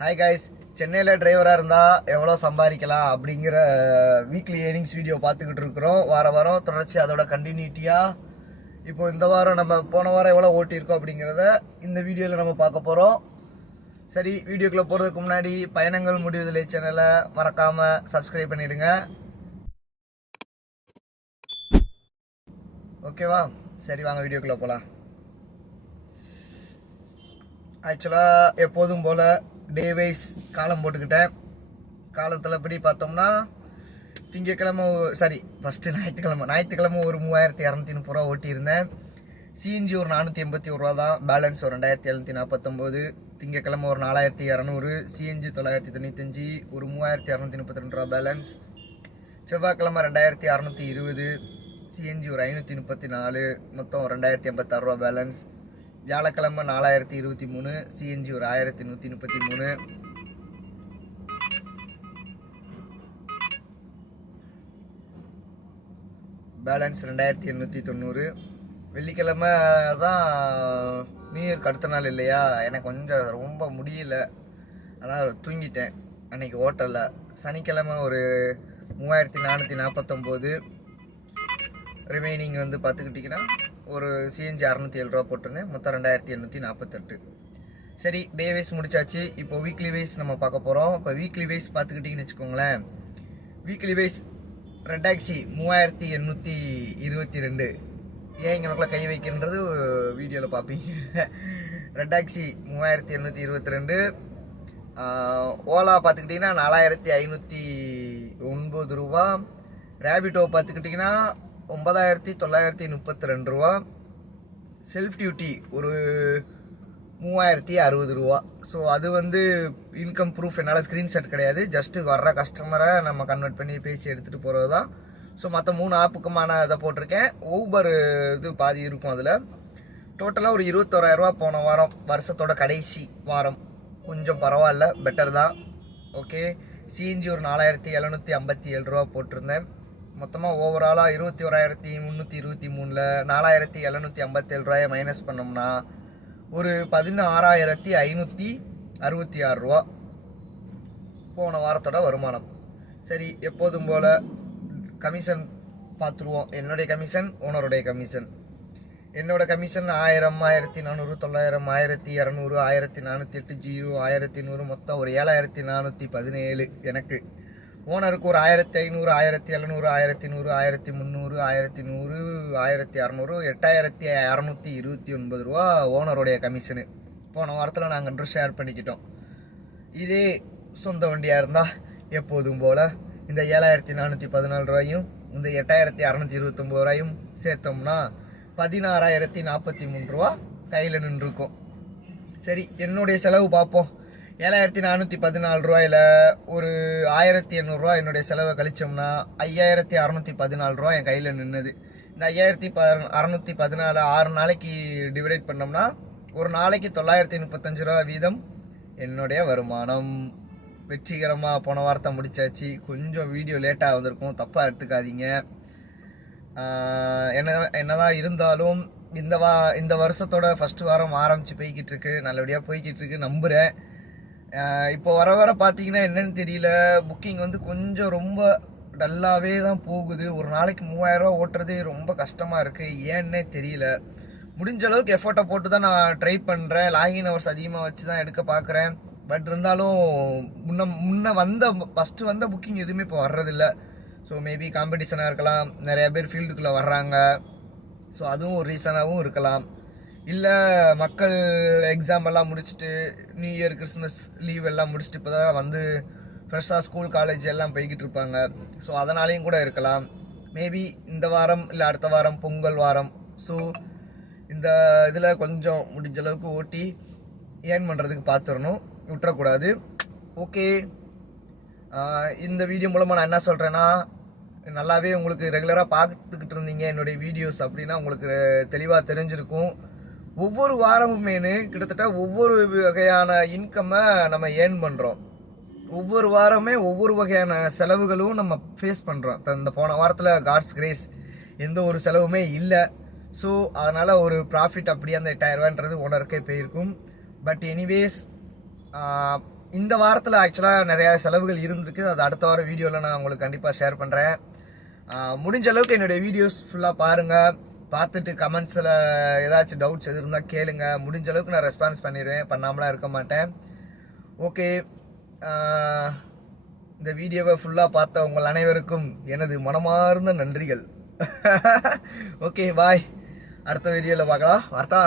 Hi guys, சென்னையில் டிரைவராக இருந்தால் எவ்வளோ சம்பாதிக்கலாம் அப்படிங்கிற வீக்லி ஏர்னிங்ஸ் வீடியோ பார்த்துக்கிட்டு இருக்கிறோம். வாரம் தொடர்ச்சி அதோட கண்டினியூட்டியாக இப்போ இந்த வாரம் நம்ம போன வாரம் எவ்வளோ ஓட்டியிருக்கோம் அப்படிங்கிறத இந்த வீடியோவில் நம்ம பார்க்க போகிறோம். சரி, வீடியோக்குள்ளே போகிறதுக்கு முன்னாடி பயணங்கள் முடிவதில்லை சேனலை மறக்காமல் சப்ஸ்கிரைப் பண்ணிவிடுங்க. ஓகேவா? சரி, வாங்க வீடியோக்குள்ளே போகலாம். ஆக்சுவலாக எப்போதும் போல் டே வைஸ் காலம் போட்டுக்கிட்டேன். காலத்தில் படி பார்த்தோம்னா திங்கக்கிழமை ஃபஸ்ட்டு ஞாயிற்றுக்கிழமை ஒரு 3230 ரூபா ஓட்டியிருந்தேன். சிஎன்ஜி ஒரு 481 ரூபா தான், பேலன்ஸ் ஒரு 2749. திங்கக்கிழமை ஒரு 4200, சிஎன்ஜி 995, ஒரு 3232 ரூபா பேலன்ஸ். செவ்வாய்க்கிழமை 2620, சிஎன்ஜி ஒரு 534, மொத்தம் 2086 ரூபா பேலன்ஸ். வியாழக்கிழமை 4023, சிஎன்ஜி ஒரு 1133, பேலன்ஸ் 2890. வெள்ளிக்கிழமை தான் நியூ இயர்க்கு அடுத்த நாள் இல்லையா, எனக்கு கொஞ்சம் ரொம்ப முடியல, அதான் தூங்கிட்டேன் அன்னைக்கு ஹோட்டலில். சனிக்கிழமை ஒரு 3449. ரிமைனிங் வந்து பார்த்துக்கிட்டிங்கன்னா ஒரு சிஎன்ஜி 607 ரூபா போட்டிருந்தேன், மொத்தம் 2848. சரி, டே வைஸ் முடிச்சாச்சு. இப்போ வீக்லி வைஸ் நம்ம பார்க்க போகிறோம். இப்போ வீக்லி வைஸ் பார்த்துக்கிட்டிங்கன்னு வச்சுக்கோங்களேன். Weekly wise red taxi 3822. ஏன் இங்கே கை வைக்கின்றது வீடியோவில் பார்ப்பீங்க. Red taxi 3822. ஓலா பார்த்துக்கிட்டிங்கன்னா 4509 ரூபா. ரேபிட்டோ பார்த்துக்கிட்டிங்கன்னா 9932 ரூபா. செல்ஃப் டியூட்டி ஒரு 3060 ரூபா. ஸோ அது வந்து இன்கம் ப்ரூஃப், என்னால் ஸ்க்ரீன்ஷாட் கிடையாது, ஜஸ்ட்டு வர்ற கஸ்டமரை நம்ம கன்வெர்ட் பண்ணி பேசி எடுத்துகிட்டு போகிறது தான். ஸோ மற்ற 3 ஆப்புக்குமான இதை போட்டிருக்கேன். ஊபர் இது பாதி இருக்கும் அதில். டோட்டலாக ஒரு 21000 ரூபா போன வாரம், வருஷத்தோட கடைசி வாரம். கொஞ்சம் பரவாயில்ல, பெட்டர் தான். ஓகே, சிஎன்ஜி ஒரு 4757 ரூபா போட்டிருந்தேன். மொத்தமாக ஓவராலாக 21323, 4757 ரூபாயை மைனஸ் பண்ணோம்னா ஒரு 16566 ரூபா போன வாரத்தோட வருமானம். சரி, எப்போதும் போல் கமிஷன் பார்த்துருவோம். என்னுடைய கமிஷன், ஓனருடைய கமிஷன். என்னோட கமிஷன் 1000, 1400, 900, 1200, 1408, 0, 1100, மொத்தம் ஒரு 7417 எனக்கு. ஓனருக்கு ஒரு 1500, 1700, 1100, 1300, 1100, 1600, 8229 ரூபா ஓனருடைய கமிஷனு. போன வாரத்தில் நாங்கள் 2 ஷேர் பண்ணிக்கிட்டோம். இதே சொந்த வண்டியாக இருந்தால் எப்போதும் போல் இந்த 7414 ரூபாயும் இந்த 8629 ரூபாயும் சேர்த்தோம்னா 16043 ரூபா கையில் நின்றுருக்கும். சரி, என்னுடைய செலவு பார்ப்போம். 7414 ரூபாயில் ஒரு 1800 ரூபா என்னுடைய செலவை கழிச்சோம்னா 5614 ரூபா என் கையில் நின்றுது. இந்த 5614 6 நாளைக்கு டிவைடேட் பண்ணோம்னா ஒரு நாளைக்கு 935 ரூபா வீதம் என்னுடைய வருமானம். வெற்றிகரமாக போன வாரத்தை முடிச்சாச்சு. கொஞ்சம் வீடியோ லேட்டாக வந்திருக்கும், தப்பாக எடுத்துக்காதீங்க. என்னதான் இருந்தாலும் இந்த வருஷத்தோட ஃபஸ்ட்டு வாரம் ஆரம்பித்து போய்கிட்டு இருக்கு, நல்லபடியாக போய்கிட்டு இருக்கு நம்புகிறேன். இப்போ வர பார்த்தீங்கன்னா என்னன்னு தெரியல, புக்கிங் வந்து கொஞ்சம் ரொம்ப டல்லாகவே தான் போகுது. ஒரு நாளைக்கு 3000 ரூபா ஓட்டுறதே ரொம்ப கஷ்டமாக இருக்குது, ஏன்னே தெரியல. முடிஞ்ச அளவுக்கு எஃபர்ட்டை போட்டு தான் நான் ட்ரை பண்ணுறேன். லாகின் ஹவர்ஸ் அதிகமாக வச்சு தான் எடுக்க பார்க்குறேன். பட் இருந்தாலும் ஃபஸ்ட்டு வந்த புக்கிங் எதுவுமே இப்போ வர்றதில்ல. ஸோ மேபி காம்படிஷனாக இருக்கலாம், நிறைய பேர் ஃபீல்டுக்குள்ளே வர்றாங்க. ஸோ அதுவும் ஒரு ரீசனாகவும் இருக்கலாம். இல்லை மக்கள் எக்ஸாம் எல்லாம் முடிச்சுட்டு நியூ இயர், கிறிஸ்மஸ் லீவ் எல்லாம் முடிச்சுட்டு இப்போ தான் வந்து ஃப்ரெஷ்ஷாக ஸ்கூல், காலேஜ் எல்லாம் போய்கிட்டு இருப்பாங்க. ஸோ அதனாலேயும் கூட இருக்கலாம். மேபி இந்த வாரம் இல்லை அடுத்த வாரம் பொங்கல் வாரம். ஸோ இந்த இதில் கொஞ்சம் முடிஞ்ச அளவுக்கு ஓட்டி ஏர்ன் பண்ணுறதுக்கு பார்த்துடணும், விட்டுறக்கூடாது. ஓகே, இந்த வீடியோ மூலமாக நான் என்ன சொல்கிறேன்னா, நல்லாவே உங்களுக்கு ரெகுலராக பார்த்துக்கிட்டு இருந்தீங்க என்னுடைய வீடியோஸ் அப்படின்னா உங்களுக்கு தெளிவாக தெரிஞ்சிருக்கும். ஒவ்வொரு வாரமுமேனு கிட்டத்தட்ட ஒவ்வொரு வகையான இன்கம்மை நம்ம ஏர்ன் பண்ணுறோம். ஒவ்வொரு வாரமே ஒவ்வொரு வகையான செலவுகளும் நம்ம ஃபேஸ் பண்ணுறோம். இப்போ இந்த போன வாரத்தில் காட்ஸ் கிரேஸ் எந்த ஒரு செலவுமே இல்லை. ஸோ அதனால் ஒரு ப்ராஃபிட் அப்படியே அந்த 8000 ரூபான்றது ஓனருக்கே போயிருக்கும். பட் எனிவேஸ் இந்த வாரத்தில் ஆக்சுவலாக நிறையா செலவுகள் இருந்திருக்கு. அது அடுத்த வாரம் வீடியோவில் நான் உங்களுக்கு கண்டிப்பாக ஷேர் பண்ணுறேன். முடிஞ்ச அளவுக்கு என்னுடைய வீடியோஸ் ஃபுல்லாக பாருங்கள். பார்த்துட்டு கமெண்ட்ஸில் ஏதாச்சும் டவுட்ஸ் எது இருந்தால் கேளுங்க. முடிஞ்ச அளவுக்கு நான் ரெஸ்பான்ஸ் பண்ணிடுவேன், பண்ணாமலாம் இருக்க மாட்டேன். ஓகே, இந்த வீடியோவை ஃபுல்லாக பார்த்த உங்கள் அனைவருக்கும் எனது மனமார்ந்த நன்றிகள். ஓகே, பாய். அடுத்த வீடியோவில் பார்க்கலாம். வரட்டா?